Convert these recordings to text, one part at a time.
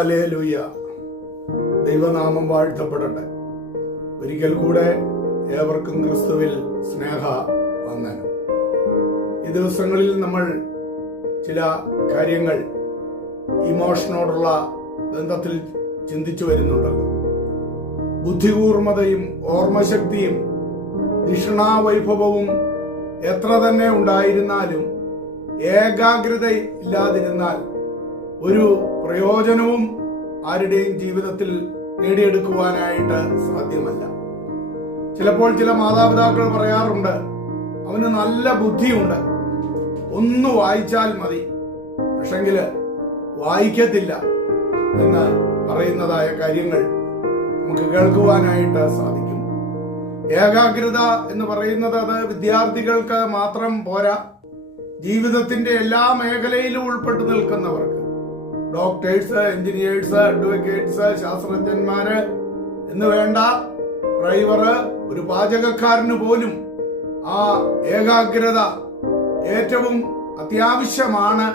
Hallelujah. ദൈവനാമം വാഴ്ത്തപ്പെടട്ടെ. ഒരിക്കൽ കൂടെ ഏവർക്കും ക്രിസ്തുവിൽ സ്നേഹ വന്ദനം. ഈ ദിവസങ്ങളിൽ നമ്മൾ ചില കാര്യങ്ങൾ ഇമോഷനോടുള്ള ബന്ധത്തിൽ ചിന്തിച്ചു വരുന്നുണ്ടല്ലോ. ബുദ്ധികൂർമ്മതയും ഓർമ്മശക്തിയും ധിഷണാവൈഭവവും എത്ര തന്നെ ഉണ്ടായിരുന്നാലും ഏകാഗ്രത ഇല്ലാതിരുന്നാൽ ഒരു പ്രയോജനവും ആരുടെയും ജീവിതത്തിൽ നേടിയെടുക്കുവാനായിട്ട് സാധ്യമല്ല. ചിലപ്പോൾ ചില മാതാപിതാക്കൾ പറയാറുണ്ട്, അവന് നല്ല ബുദ്ധിയുണ്ട്, ഒന്ന് വായിച്ചാൽ മതി, പക്ഷെങ്കില് വായിക്കത്തില്ല എന്ന് പറയുന്നതായ കാര്യങ്ങൾ നമുക്ക് കേൾക്കുവാനായിട്ട് സാധിക്കും. ഏകാഗ്രത എന്ന് പറയുന്നത് അത് വിദ്യാർത്ഥികൾക്ക് മാത്രം പോരാ, ജീവിതത്തിന്റെ എല്ലാ മേഖലയിലും ഉൾപ്പെട്ടു നിൽക്കുന്നവർക്ക്, ഡോക്ടേഴ്സ്, എഞ്ചിനീയേഴ്സ്, അഡ്വക്കേറ്റ്സ്, ശാസ്ത്രജ്ഞന്മാര് എന്ന് വേണ്ട, ഡ്രൈവറ്, ഒരു പാചകക്കാരന് പോലും ആ ഏകാഗ്രത ഏറ്റവും അത്യാവശ്യമാണ്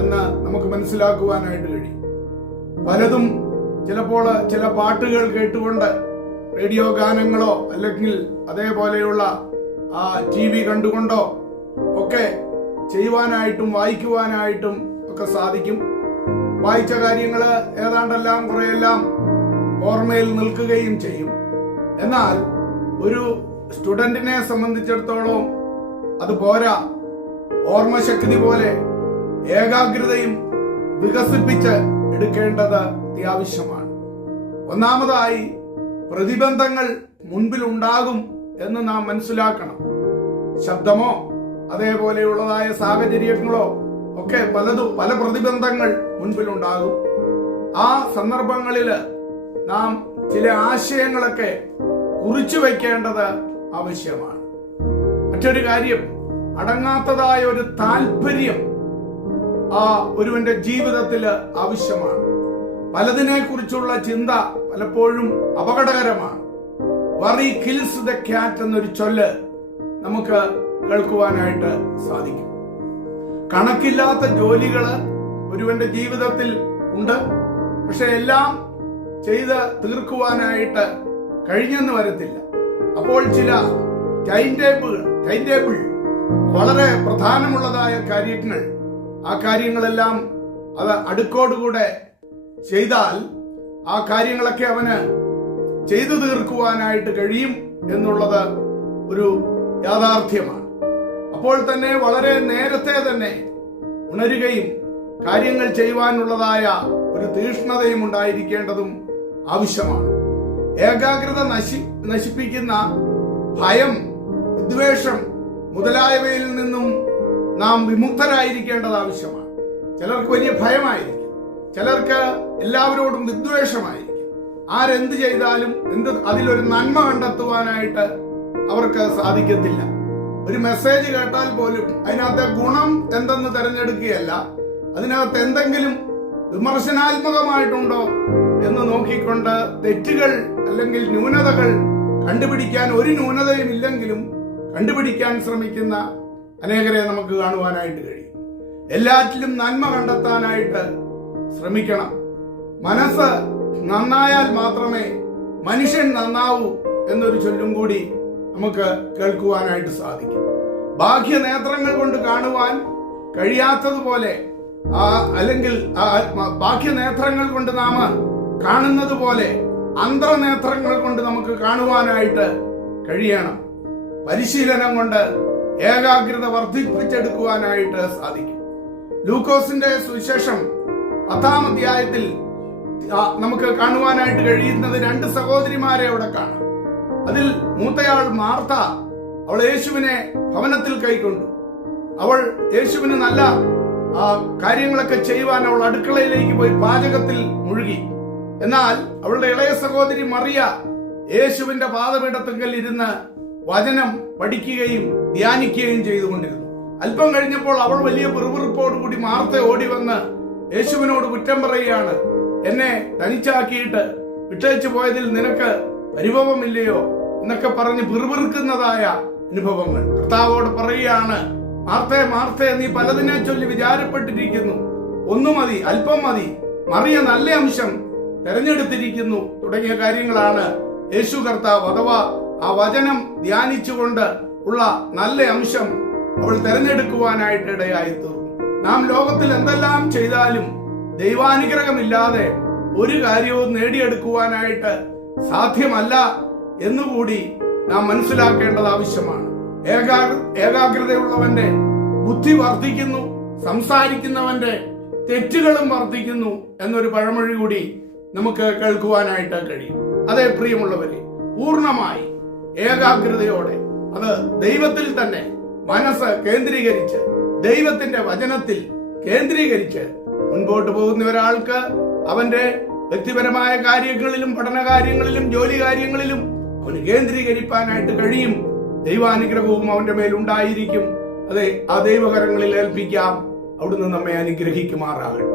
എന്ന് നമുക്ക് മനസ്സിലാക്കുവാനായിട്ട് കഴിയും. പലതും ചിലപ്പോൾ ചില പാട്ടുകൾ കേട്ടുകൊണ്ട് റേഡിയോ ഗാനങ്ങളോ അല്ലെങ്കിൽ അതേപോലെയുള്ള ആ TV കണ്ടുകൊണ്ടോ ഒക്കെ ചെയ്യുവാനായിട്ടും വായിക്കുവാനായിട്ടും ഒക്കെ സാധിക്കും. വായിച്ച കാര്യങ്ങൾ ഏതാണ്ടെല്ലാം കുറെയെല്ലാം ഓർമ്മയിൽ നിൽക്കുകയും ചെയ്യും. എന്നാൽ ഒരു സ്റ്റുഡന്റിനെ സംബന്ധിച്ചിടത്തോളം അത് പോരാ. ഓർമ്മശക്തി പോലെ ഏകാഗ്രതയും വികസിപ്പിച്ച് എടുക്കേണ്ടത് അത്യാവശ്യമാണ്. ഒന്നാമതായി പ്രതിബന്ധങ്ങൾ മുൻപിൽ ഉണ്ടാകും എന്ന് നാം മനസ്സിലാക്കണം. ശബ്ദമോ അതേപോലെയുള്ളതായ സാഹചര്യങ്ങളോ ഒക്കെ പല പ്രതിബന്ധങ്ങൾ മുൻപിലുണ്ടാകും. ആ സന്ദർഭങ്ങളിൽ നാം ചില ആശയങ്ങളൊക്കെ കുറിച്ചു വയ്ക്കേണ്ടത് ആവശ്യമാണ്. മറ്റൊരു കാര്യം, അടങ്ങാത്തതായ ഒരു താല്പര്യം ആ ഒരുവന്റെ ജീവിതത്തിൽ ആവശ്യമാണ്. പലതിനെ കുറിച്ചുള്ള ചിന്ത പലപ്പോഴും അപകടകരമാണ്. വറി കിൽസ് ദ ക്യാറ്റ് എന്നൊരു ചൊല്ല് നമുക്ക് കേൾക്കുവാനായിട്ട് സാധിക്കും. കണക്കില്ലാത്ത ജോലികള് ഒരുവന്റെ ജീവിതത്തിൽ ഉണ്ട്, പക്ഷെ എല്ലാം ചെയ്ത് തീർക്കുവാനായിട്ട് കഴിഞ്ഞെന്ന് വരത്തില്ല. അപ്പോൾ ചില ടൈം ടേബിൾ വളരെ പ്രധാനമുള്ളതായ കാര്യങ്ങൾ, ആ കാര്യങ്ങളെല്ലാം അത് അടുക്കോടുകൂടെ ചെയ്താൽ ആ കാര്യങ്ങളൊക്കെ അവന് ചെയ്തു തീർക്കുവാനായിട്ട് കഴിയും എന്നുള്ളത് ഒരു യാഥാർത്ഥ്യമാണ്. അപ്പോൾ തന്നെ വളരെ നേരത്തെ തന്നെ ഉണരുകയും കാര്യങ്ങൾ ചെയ്യുവാനുള്ളതായ ഒരു തീഷ്ണതയും ഉണ്ടായിരിക്കേണ്ടതും ആവശ്യമാണ്. ഏകാഗ്രത നശിപ്പിക്കുന്ന ഭയം, വിദ്വേഷം മുതലായവയിൽ നിന്നും നാം വിമുക്തരായിരിക്കേണ്ടത് ആവശ്യമാണ്. ചിലർക്ക് വലിയ ഭയമായിരിക്കും, ചിലർക്ക് എല്ലാവരോടും വിദ്വേഷമായിരിക്കും. ആരെന്ത് ചെയ്താലും അതിലൊരു നന്മ കണ്ടെത്തുവാനായിട്ട് അവർക്ക് സാധിക്കത്തില്ല. ഒരു മെസ്സേജ് കേട്ടാൽ പോലും അതിനകത്തെ ഗുണം എന്തെന്ന് തെരഞ്ഞെടുക്കുകയല്ല, അതിനകത്ത് എന്തെങ്കിലും വിമർശനാത്മകമായിട്ടുണ്ടോ എന്ന് നോക്കിക്കൊണ്ട് തെറ്റുകൾ അല്ലെങ്കിൽ ന്യൂനതകൾ കണ്ടുപിടിക്കാൻ, ഒരു ന്യൂനതയും ഇല്ലെങ്കിലും കണ്ടുപിടിക്കാൻ ശ്രമിക്കുന്ന അനേകരെ നമുക്ക് കാണുവാനായിട്ട് കഴിയും. എല്ലാറ്റിലും നന്മ കണ്ടെത്താനായിട്ട് ശ്രമിക്കണം. മനസ്സ് നന്നായാൽ മാത്രമേ മനുഷ്യൻ നന്നാവൂ എന്നൊരു ചൊല്ലും കൂടി നമുക്ക് കേൾക്കുവാനായിട്ട് സാധിക്കും. ബാഹ്യ നേത്രങ്ങൾ കൊണ്ട് കാണുവാൻ കഴിയാത്തതുപോലെ അല്ലെങ്കിൽ ബാഹ്യ നേത്രങ്ങൾ കൊണ്ട് നാം കാണുന്നത് പോലെ അന്തർനേത്രങ്ങൾ കൊണ്ട് നമുക്ക് കാണുവാനായിട്ട് കഴിയണം. പരിശീലനം കൊണ്ട് ഏകാഗ്രത വർദ്ധിപ്പിച്ചെടുക്കുവാനായിട്ട് സാധിക്കും. ലൂക്കോസിന്റെ സുവിശേഷം 10-ാം അധ്യായത്തിൽ നമുക്ക് കാണുവാനായിട്ട് കഴിയുന്നത് 2 സഹോദരിമാരെ അവിടെ കാണാം. അതിൽ മൂത്തയാൾ മാർത്ത, അവൾ യേശുവിനെ ഭവനത്തിൽ കൈക്കൊണ്ടു. അവൾ യേശുവിന് നല്ല കാര്യങ്ങളൊക്കെ ചെയ്യുവാൻ അവൾ അടുക്കളയിലേക്ക് പോയി പാചകത്തിൽ മുഴുകി. എന്നാൽ അവളുടെ ഇളയ സഹോദരി മറിയ യേശുവിന്റെ പാദപീഠത്തിങ്കൽ ഇരുന്ന് വചനം പഠിക്കുകയും ധ്യാനിക്കുകയും ചെയ്തുകൊണ്ടിരുന്നു. അല്പം കഴിഞ്ഞപ്പോൾ അവൾ വലിയ പിറുപിറുപ്പോടുകൂടി മാർത്ത ഓടി വന്ന് യേശുവിനോട് കുറ്റം പറയുകയാണ്, എന്നെ തനിച്ചാക്കിയിട്ട് വിട്ടേച്ചു പോയതിൽ നിനക്ക് പരിഭവമില്ലയോ എന്നൊക്കെ പറഞ്ഞ് പിറുപിറുക്കുന്നതായ അനുഭവങ്ങൾ. കർത്താവോട് പറയുകയാണ്, മാർത്തേ മാർത്തേ, നീ പലതിനെ ചൊല്ലി വിചാരപ്പെട്ടിരിക്കുന്നു, ഒന്നു മതി, അല്പം മതി, മറിയ നല്ല അംശം തെരഞ്ഞെടുത്തിരിക്കുന്നു തുടങ്ങിയ കാര്യങ്ങളാണ് യേശു കർത്താവ് അഥവാ ആ വചനം ധ്യാനിച്ചുകൊണ്ട് ഉള്ള നല്ല അംശം അവൾ തെരഞ്ഞെടുക്കുവാനായിട്ട് ഇടയായി തീർന്നു. നാം ലോകത്തിൽ എന്തെല്ലാം ചെയ്താലും ദൈവാനുഗ്രഹമില്ലാതെ ഒരു കാര്യവും നേടിയെടുക്കുവാനായിട്ട് സാധ്യമല്ല എന്നുകൂടി നാം മനസ്സിലാക്കേണ്ടത് ആവശ്യമാണ്. ഏകാഗ്രതയുള്ളവന്റെ ബുദ്ധി വർദ്ധിക്കുന്നു, സംസാരിക്കുന്നവന്റെ തെറ്റുകളും വർദ്ധിക്കുന്നു എന്നൊരു പഴമൊഴി കൂടി നമുക്ക് കേൾക്കുവാനായിട്ട് കഴിയും. അതേ പ്രിയമുള്ളവരെ, പൂർണ്ണമായി ഏകാഗ്രതയോടെ അത് ദൈവത്തിൽ തന്നെ മനസ്സ് കേന്ദ്രീകരിച്ച് ദൈവത്തിന്റെ വചനത്തിൽ കേന്ദ്രീകരിച്ച് മുൻപോട്ട് പോകുന്ന ഒരാൾക്ക് അവന്റെ വ്യക്തിപരമായ കാര്യങ്ങളിലും പഠന കാര്യങ്ങളിലും ജോലി കാര്യങ്ങളിലും അവന് കേന്ദ്രീകരിക്കാനായിട്ട് കഴിയും. ദൈവാനുഗ്രഹവും അവന്റെ മേൽ ഉണ്ടായിരിക്കും. അതെ, ആ ദൈവകരങ്ങളിൽ ഏൽപ്പിക്കാം. അവിടുന്ന് നമ്മെ അനുഗ്രഹിക്കുമാറാകട്ടെ.